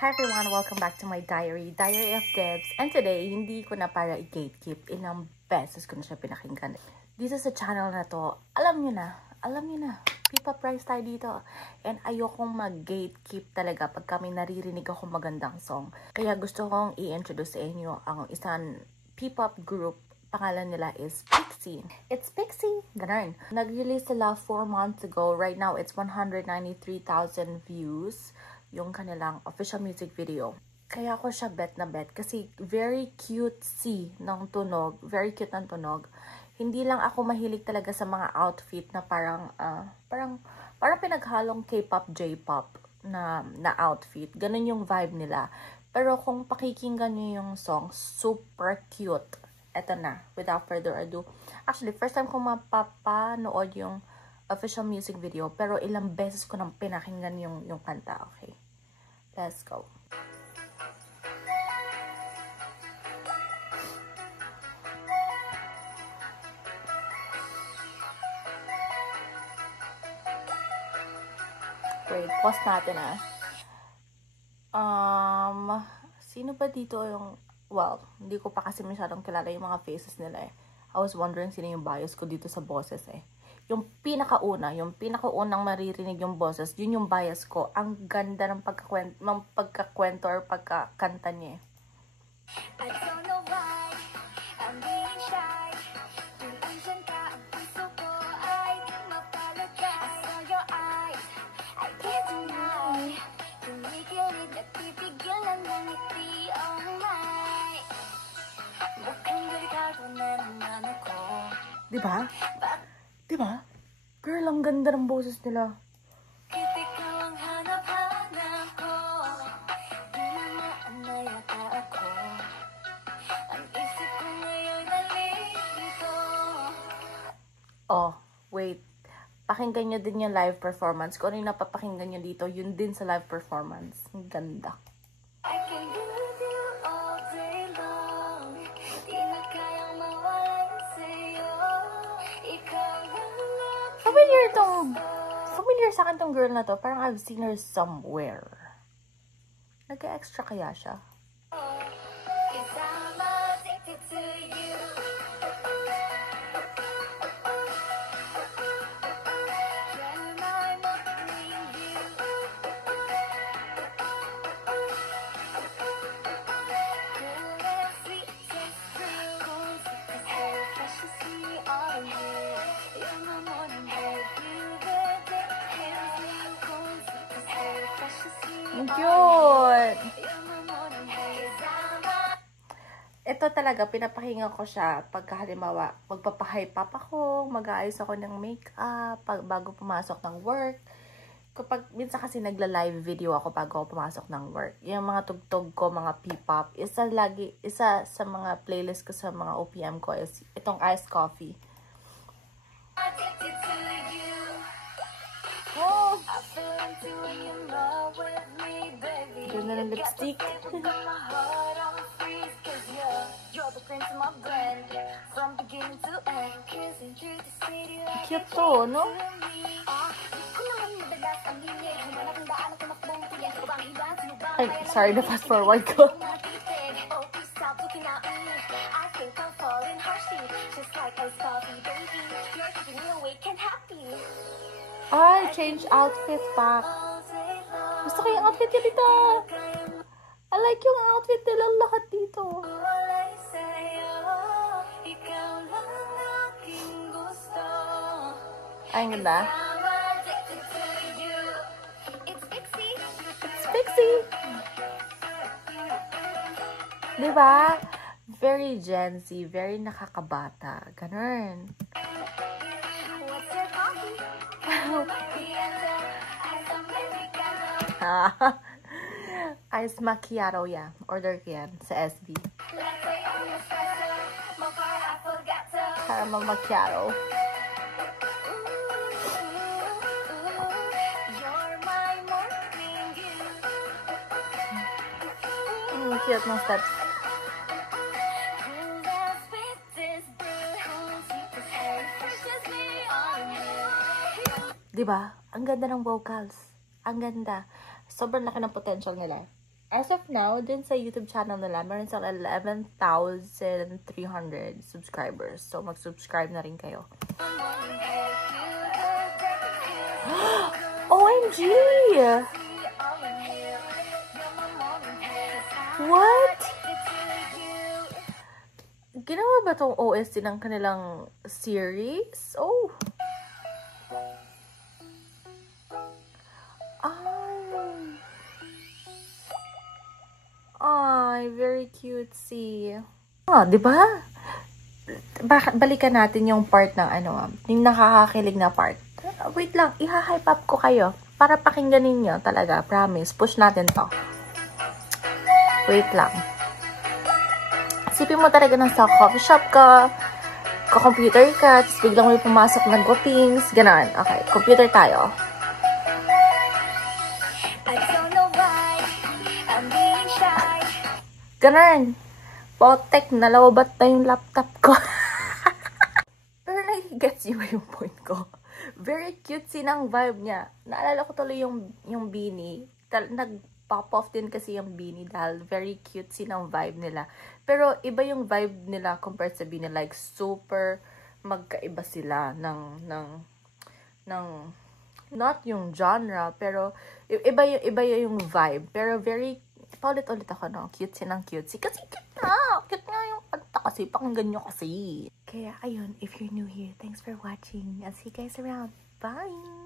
Hi everyone! Welcome back to my diary, Diary of Debs. And today, hindi ko na para i-gatekeep. Ilang beses ko na siya pinakinggan. Dito sa channel na to, alam nyo na, P-pop price tayo dito. And ayokong mag-gatekeep talaga pag kami naririnig ako magandang song. Kaya gusto kong i-introduce sa inyo ang isang P-pop group. Pangalan nila is Pixie. It's Pixie! Ganun. Nag-release sila 4 months ago. Right now, it's 193,000 views yung kanilang official music video. Kaya ako siya bet na bet kasi very cutesy ng tunog. Very cute ng tunog. Hindi lang ako mahilig talaga sa mga outfit na parang pinaghalong K-pop, J-pop na outfit. Ganun yung vibe nila. Pero kung pakikinggan nyo yung song, super cute. Eto na, without further ado. Actually, first time ko mapapanood yung official music video, pero ilang beses ko nang pinakinggan yung kanta. Okay, let's go. Wait, pause natin sino ba dito yung, well, hindi ko pa kasi masyadong kilala yung mga faces nila eh. I was wondering sino yung bias ko dito sa boses eh. Yung pinakaunang maririnig yung boses, yun yung bias ko. Ang ganda ng pagkakwento or pagkakanta niya eh. I don't know why I'm being shy. Tulisan ka ang puso ko ay mapalaga. I saw your eyes, I can't deny. Tumikilig at titigilan ng ngiti, oh my. Mukhang delikado na naman ako. Diba? Diba? Girl, ang ganda ng boses nila. Ikaw ang hanap-hanap ko. Dumaan na yata ako. Ang isip ko ngayon nalilito. Oh, wait. Pakinggan nyo din yung live performance. Kung ano yung napapakinggan nyo dito, yun din sa live performance. Ang ganda. I can be with you all day long. Di na kayang mawalan sa'yo. Ikaw lang. Familiar sa akin tong girl na to. Parang I've seen her somewhere. Nag-extra kaya siya? Cute! Ito talaga, pinapakinggan ko siya pagka halimbawa, magpapahype up ako, mag-aayos ako ng makeup, bago pumasok ng work. Kapag, minsan kasi nagla-live video ako bago ako pumasok ng work. Yung mga tugtog ko, mga P-pop, isa sa mga playlist ko sa mga OPM ko is itong Iced Coffee. Oh! Ganda ng lipstick. Cute to, no? Ay, sorry na fast forward ko. Ay, change outfit pack. Gusto ko yung outfit niya dito. I like yung outfit nilang lahat dito. Ay, ang ganda. It's Pixie. Diba? Very Gen Z, very nakakabata. Ganun. Ice macchiato, yeah. Order ko yan sa SB. Caramel macchiato. Cute ng steps. Diba? Ang ganda ng vocals. Ang ganda. Sobrang laki ng potential nila. As of now, din sa YouTube channel nila, meron silang 11,300 subscribers. So, mag-subscribe na rin kayo. OMG! What? Ginawa ba tong OST ng kanilang series? Oh! Ay, very cutesy. Ah, di ba? Balikan natin yung part ng yung nakakakilig na part. Wait lang, iha-hype up ko kayo para pakinggan ninyo talaga. Promise, push natin to. Wait lang. Isipin mo talaga ng sa coffee shop ka, ka-computer ka, tapos biglang may pumasok ng guwapings, ganon. Okay, computer tayo. Ganon. Potek, nalawabat na yung laptop ko. Pero nagigets nyo yung point ko. Very cutesy ng vibe niya. Naalala ko tuloy yung beanie. Nag-pop off din kasi yung beanie dahil very cutesy ng vibe nila. Pero iba yung vibe nila compared sa beanie. Like, super magkaiba sila ng not yung genre, pero iba yung vibe. Pero very paulit-ulit ako, no? Cutesy ng cutesy. Kasi cute na! Cute nga yung kanta kasi. Pakinggan nyo kasi. Kaya, ayun. If you're new here, thanks for watching. I'll see you guys around. Bye!